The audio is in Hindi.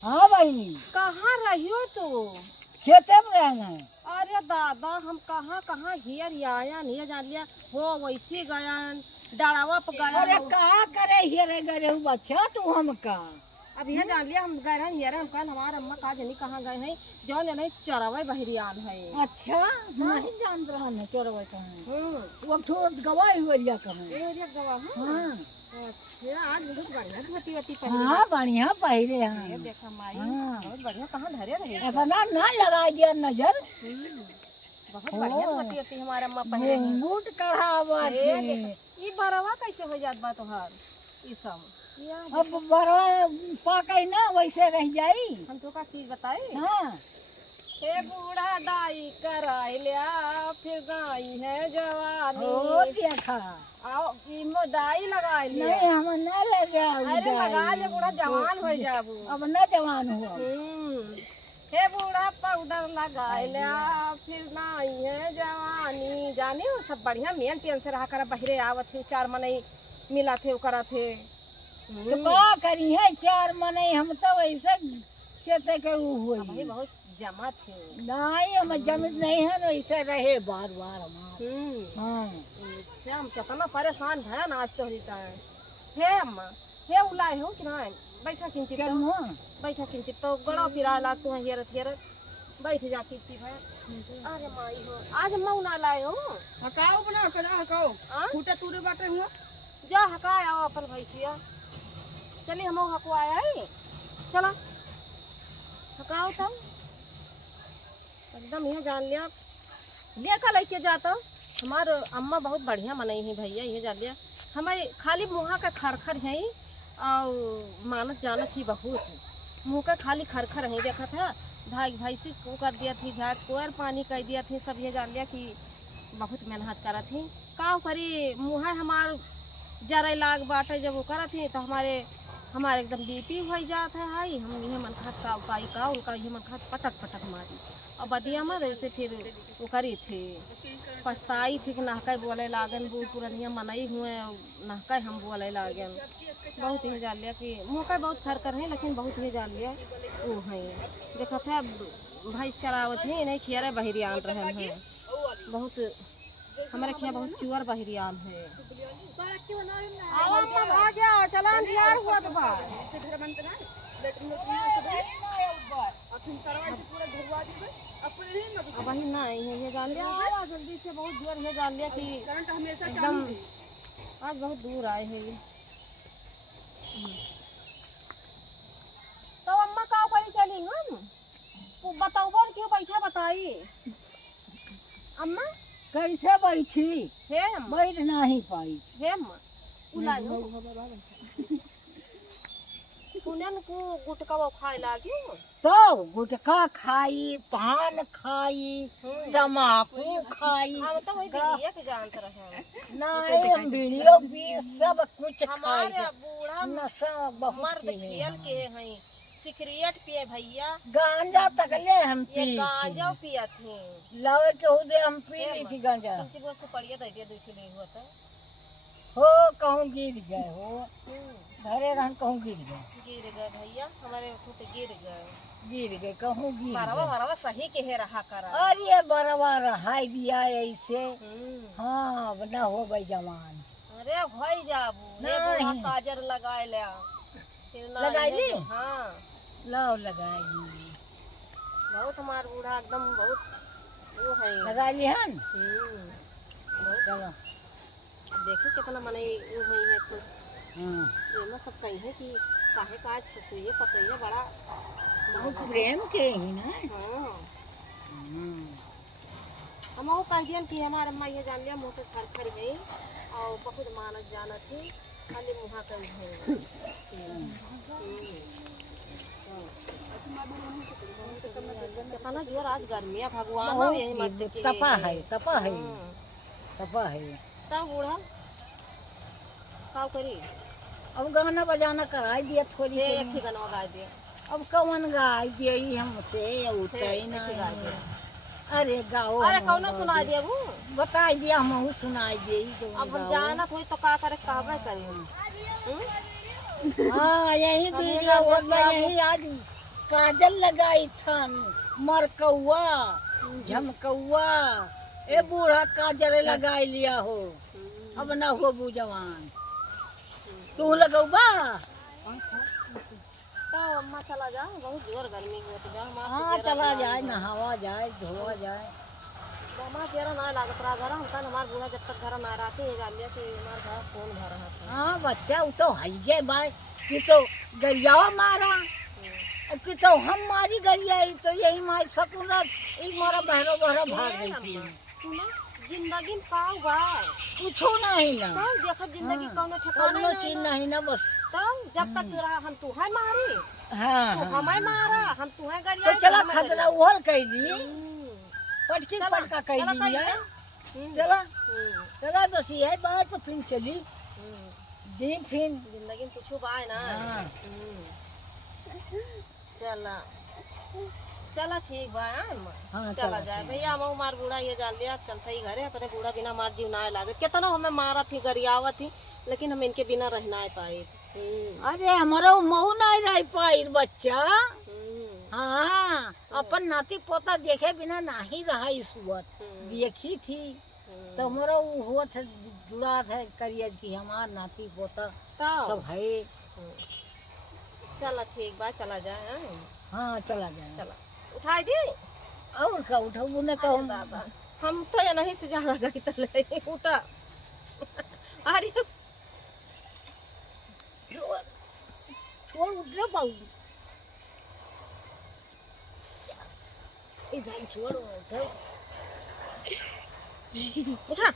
हाँ बहनी, कहाँ रहियो तू? खेते में रहना है। अरे दादा हम कहाँ कहाँ हियर आया नहीं जान लिया हो वैसे गया डरावा पे गया। अरे कहाँ करे हिरे गरे बच्चा तू हमका। अब यह जान लिया हम गए हैं हियर हम कल हमारा अम्मा का जनी कहाँ गए हैं जो नहीं चरावे बहरियान है। अच्छा नहीं जान रहा है चोरवा कहाँ वो छोड़ गवाई हुआ कहाँ एरिया गवा। हाँ अच्छा आज बहुत बढ़िया धोती वती पहनी। हाँ बढ़िया पहले हैं। ये देखा माई बहुत बढ़िया कहाँ धरे रहे अपना ना लगा दिया नजर। बहुत बढ़िया धोती वती हमारा अम्मा पहने हैं। बूट कढ़ावा ये बरवा कैसे हो जात बा तोहार ई सब अब बड़ा पाके ना वैसे रह जाई। हम तो का चीज बताई। हाँ हे बूढ़ा दाई कराई लिया फिर गाई है जवानी। ओ देखा आओ इमो दाई लगाई लिया। नहीं हम ना लगा। अरे लगा ले बूढ़ा जवान हो जाबू। अब ना जवान हुआ। हे बूढ़ा पाउडर लगाई लिया फिर गाई है जवानी। जाने वो सब बढ़िया मेन टेन से रहा कर बहरे आवत थे चार मनई मिला थे करा थे। तो का करी है चार मने हम तो वैसे खेते के हुए भाई बहुत जमा थे। नहीं हम जमीन नहीं है ना वैसे रहे बार बार हाँ हम कितना परेशान है ना आज तो होता है। हे अम्मा हे उलाए हो कि नहीं बैठा किंचित बैठा किंचित तो गड़ा पिरा ला तू हेर हेर बैठ जा किंचित है। अरे माई हो आज अम्मा उना लाए हो हकाओ बना कर हकाओ फूटा तूरे बाटे हुआ जा हकाए आओ अपन भैंसिया चलिए हम हकवाए है चला हकाओ तब एकदम यह जान लिया लेकर लेके जाता। हमारे अम्मा बहुत बढ़िया मनाई है भैया ये जान लिया हमारे खाली मुँह का खरखर है और मानस जानत ही बहुत मुँह का खाली खरखर है देखा था भाई भैंसी को कर दिया थी घाट कोयर पानी कर दिया थी सब ये जान लिया कि बहुत मेहनत करा थी का करी मुँह हमार जरा लाग बाटे जब वो करा थी तो हमारे एकदम बीपी हो जात है हाई हम ये मन खात का उपाय का उनका ये मन खात पटक पटक मारी और बदिया में वैसे फिर वो करी थी पछताई थी कि नहका बोले लागन बूढ़ पुरनिया मनई हुए नहका हम बोले लागन बहुत ही जान लिया कि मुँह का बहुत खरकर है लेकिन बहुत ही जान लिया वो है देखा था भैंस चरावत है नहीं खियारे बहरियान रहे हैं बहुत हमारे खिया बहुत चुअर बहरियान है। चलान तैयार हुआ तो वही नहीं ये जान लिया आया जल्दी से बहुत दूर है जान लिया कि एकदम आज बहुत दूर आए हैं ये। तो अम्मा का ऊपर चली हम बताओ बोल क्यों बैठा बताई अम्मा कैसे बैठी है बैठ नहीं पाई है अम्मा उलायो सुनन को गुटका वो खाए लागी तो गुटखा खाई पान खाई तम्बाकू खाई हम तो वही बीड़िया के जानत रहे नहीं हम वीडियो भी सब कुछ हमारे बूढ़ा नशा बहुत मर्द खेल के हैं सिगरेट पिए भैया गांजा तकले हम ये पी गांजा पिया थे लावे के उदे हम पी ली थी गांजा तुमसे वो सुपड़िया दे दिया दूसरे ले हुआ था हो कहूँ गिर गए हो धरे रहन कहूँ गिर गए भैया हमारे खुद गिर गए कहूँ गिर बरवा सही के है रहा करा। अरे बरवा रहाई दिया ऐसे हाँ न हो भाई जवान अरे भाई जाबू ने काजर लगाए ले लगाई ली हाँ लाओ लगाई बहुत हमार बूढ़ा एकदम बहुत वो है लगा ली हन बहुत चलो देखो कितना मने वो हुई है तो ये ना सब कही है कि काहे काज सुइए पतइया बड़ा बहुत प्रेम के ही ना हाँ हम वो कह दियन कि हमारे अम्मा ये जान लिया मुँह से खरखर है और बहुत मानस जाना थी खाली मुँह कर है कितना जोर आज गर्मी है भगवान यही मत तपा है तपा है तपा है तब बूढ़ा का करी अब गाना बजाना कराई दिया थोड़ी एक ही गाना गा दिया अब कौन गाई दिए हमसे उठे ना अरे गाओ अरे कौन सुना दिया वो बता दिया हम सुनाई दे अब हम जाना कोई तो का करे कहबे करी हाँ यही दीजिए यही आज काजल लगाई थन, मरकौआ, झमकौआ, ए बूढ़ा काजल लगाई लिया हो, अब ना हो बू जवान। तू लगौबा? तो अम्मा चला जा, बहुत जोर गर्मी होती जा। हाँ चला जाए, नहावा जाए, धोवा जाए। हमारा चेहरा ना लागत रहा घर, हम कल हमार बूढ़ा जब तक घर ना रहते है गालिया कि हमार घर फोन भर रहा था। हाँ बच्चा वो तो है बाय कि तो गरियावा मारा कि तो हम मारी गरिया तो यही मार सकूंगा, एक मारा बहरो बहरो भाग गई थी। सुनो जिंदगी में पाओ भाई पूछो नहीं ना, तो देखो जिंदगी हाँ, कौन ठिकाना कोनो चीज नहीं ना बस। तो जब तक तेरा हम तू है मारी, हाँ तू हमें मारा, हम तू है गरिया तो चला खतरा उहल कैली, पटकी पटका कैली है। चला चला बस यही बात तो फिर चली दिन फिर जिंदगी में कुछ बाय ना। हाँ। चला चला ठीक बा। हाँ चला जाए भैया, हम मार बूढ़ा ये जान लिया चलता ही घरे, अपने बूढ़ा बिना मार जीव ना लागे। कितना हमें मारा थी गरियावत थी, लेकिन हम इनके बिना रह ना पाए। अरे हमारा महू नहीं रह पाई बच्चा। हाँ अपन नाती पोता देखे बिना नहीं रहा इस वक्त, देखी थी तो हमारा वो हुआ था जुड़ा था करियर की हमारा नाती पोता सब है। चला ठीक बा, चला जाए। हाँ चला जाए। चला उठाई दी और क्या उठाऊ ने तो हम तो ये नहीं से ज्यादा गई तो ले उठा। अरे छोड़ उठ रहा पाऊ इधर छोड़ उठा उठा